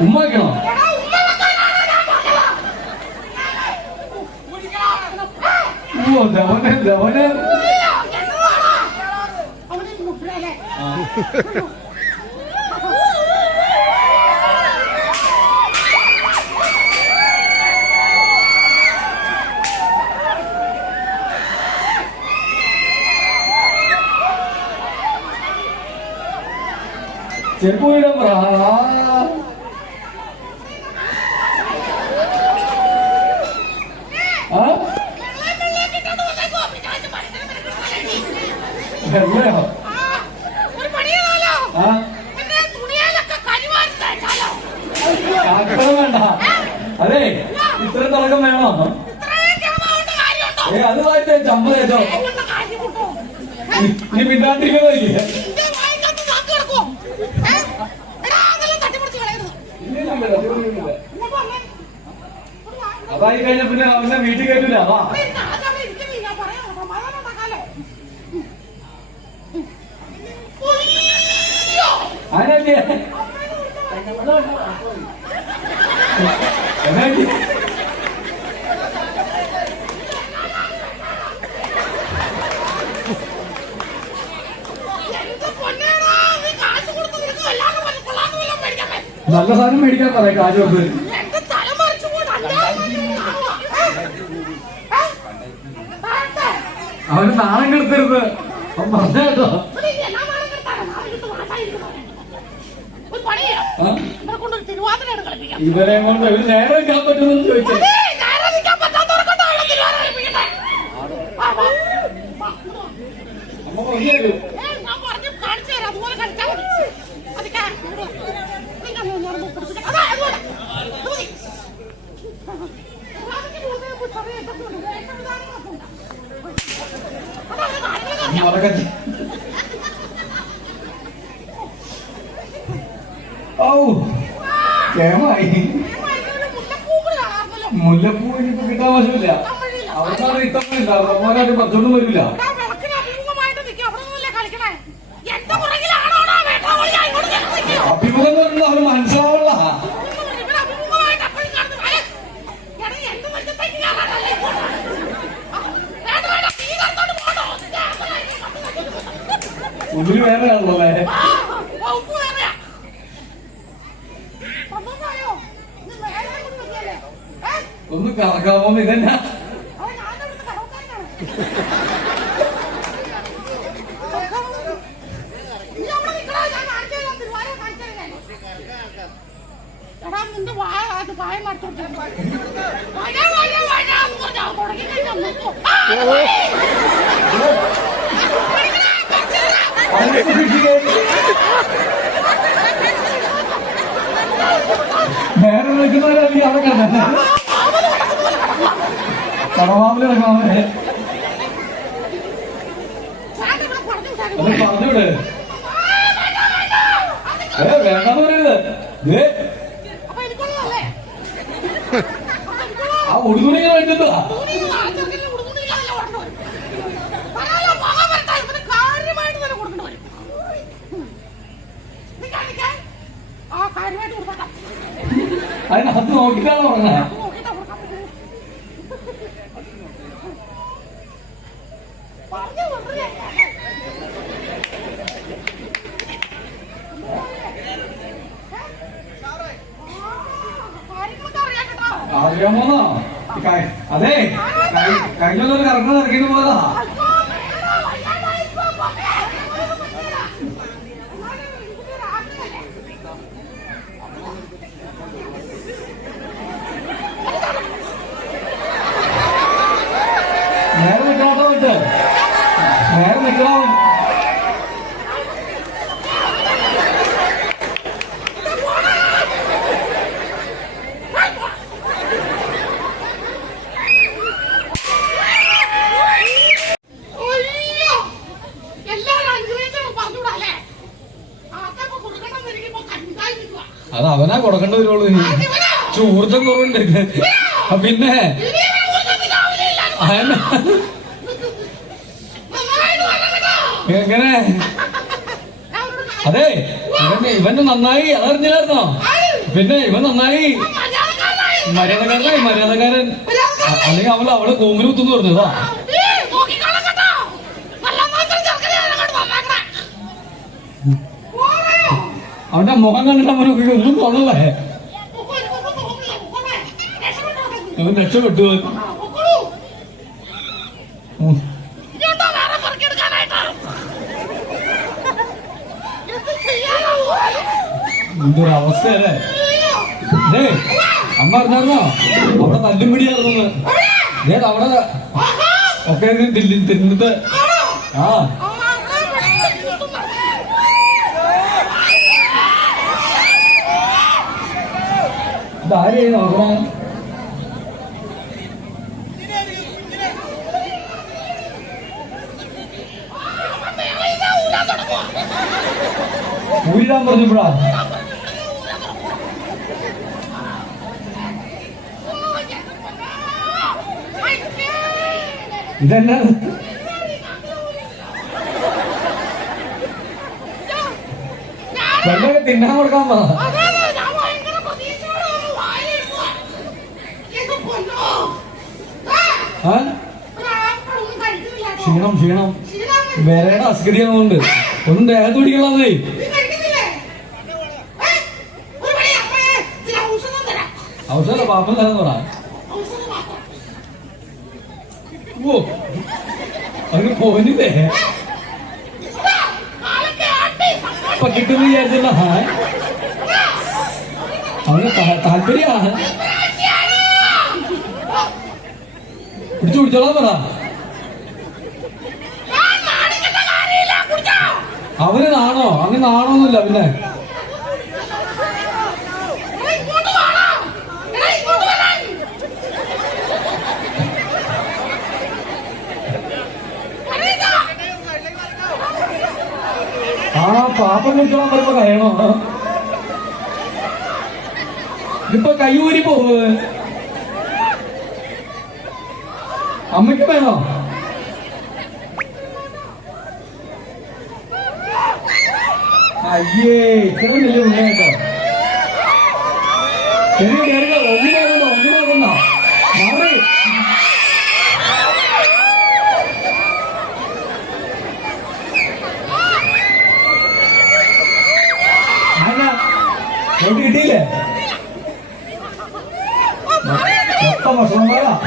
오마이갓 우와 나오네 나오네 제보이란 거라 അത്ര വേണ്ട. അതെ ഇത്ര തിളക്കം വേണോ? ഏ അത് വായിച്ചേ ചമ്മ തേച്ചോ? നീ വാ. അതായി കഴിഞ്ഞ പിന്നെ അവനെ വീട്ടിൽ കയറ്റില്ല വാ. നല്ല സാധനം മേടിക്കാൻ പറയാം കാര്യമൊക്കെ? അവന് നാണം കെടുത്തരുത്. അവൻ പറഞ്ഞ? ഇവരെ കൊണ്ട് ഒരു നേരം വെക്കാൻ പറ്റുമെന്ന് ചോദിച്ചേ. കാണാറുണ്ടല്ലോ. മുല്ലപ്പൂ ഇനിയിപ്പോ കിട്ടാൻ വശമില്ല. അവർക്കാണ് വരില്ല നിൽക്കുക അവിടെ നിന്നല്ലേ കളിക്കണേ. എന്റെ പുറകിലാണോടാ വേട്ടാവളി ഞാൻ ഇങ്ങോട്ട് ചെന്ന് അഭിമുഖം വരുന്ന അവർ മനസ്സിലാവുള്ള ഇവിടെ അഭിമുഖമായിട്ട് എപ്പോഴും ഞാൻ. എടാ, നിന്റെ വായ അത് വായ മറച്ചോട്ടെ. എന്ന് പറഞ്ഞ് അവൻ തുടങ്ങി നേരെ നിൽക്കുന്നവരല്ലേ അവിടെ കണ്ടത് വിട്ടാലും അത് പറഞ്ഞൂടെ? ഏ വേണ്ടെന്ന് പറയരുത്. എനിക്കുള്ളതാ. ആ ഉടുതുണി ഇങ്ങനെ വെച്ചിട്ടാ തുണിയില്ല, ആ കേട്ടോ. പോന്നോ? അതെ. കഴി- കഴിഞ്ഞ കൊല്ലം കറക്കം ഇറക്കിയിട്ട് പോയതാ നേരെ നിൽക്കണോട്ടോ നേരെ നിൽക്കണം. കൊടുക്കേണ്ടി വരുള്ളൂ ഊർജം കുറവുണ്ട് പിന്നെ. എങ്ങനെ അതെ ഇവന്റെ ഇവന്റെ നന്നായി അതറിഞ്ഞില്ലായിരുന്നോ? പിന്നെ ഇവൻ നന്നായി മര്യാദക്കാരനായി. മര്യാദക്കാരൻ. അല്ലെങ്കിൽ അവൾ അവൾ കോമിന് കുത്തുന്നു പറഞ്ഞതാ അവന്റെ മുഖം കണ്ടിട്ട് അവനൊക്കെ ഒന്നും തോന്നല്ലേ. അവൻ രക്ഷപ്പെട്ടു? എന്തൊരു അവസ്ഥയല്ലേ അമ്മ അറിഞ്ഞായിരുന്നോ അവിടെ തല്ലും പിടിയായിരുന്നു ഏത് അവിടെ. ഒക്കെ തിന്നിട്ട്? ആ ഇതാരെയും നോക്കണേ ഊരിടാൻ പറഞ്ഞപ്പോഴാ ഇതെന്നാ? വെള്ളമൊക്കെ തിന്നാൻ കൊടുക്കാൻ പറ. ക്ഷീണം ക്ഷീണം. വിരയുടെ അസുഖടിയാവുന്നുണ്ട് ഒന്നും ദേഹത്ത് പിടിക്കണമെന്നേ ഔഷധ പാപ്പം തരാൻ പറ. ഓ. പോനില്ലേ ഇപ്പൊ കിട്ടുന്ന വിചാരിച്ചല്ല. താല്പര്യ താല്പര്യാ പിടിച്ചു പിടിച്ചോളാൻ പറ. അവന് നാണോ? അങ്ങനെ നാണോന്നില്ല പിന്നെ. ആ പാപ്പം കുടിച്ചോളാൻ പറയുമ്പോ കഴിയണോ ഇതിപ്പോ കയ്യൂരി പോകുന്നത് 안 먹여봐요. 아, 예. 그런 일좀 해야겠다. 내가 내가 어디 나갔나, 어디 나갔나. 말을. 아니야. 여기 이래. 아빠 맛 좋은 거야.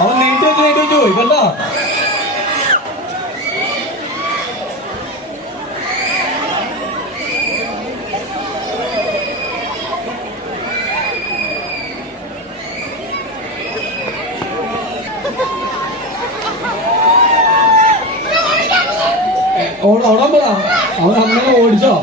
അവൻ നീട്ടി നീട്ടി പോയി കണ്ട ഓടാൻ പറ അവൻ അങ്ങനെ ഓടിച്ചോ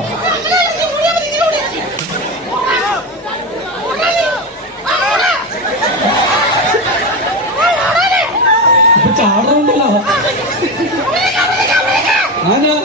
ചാടുന്നുണ്ടല്ലോ ആരാ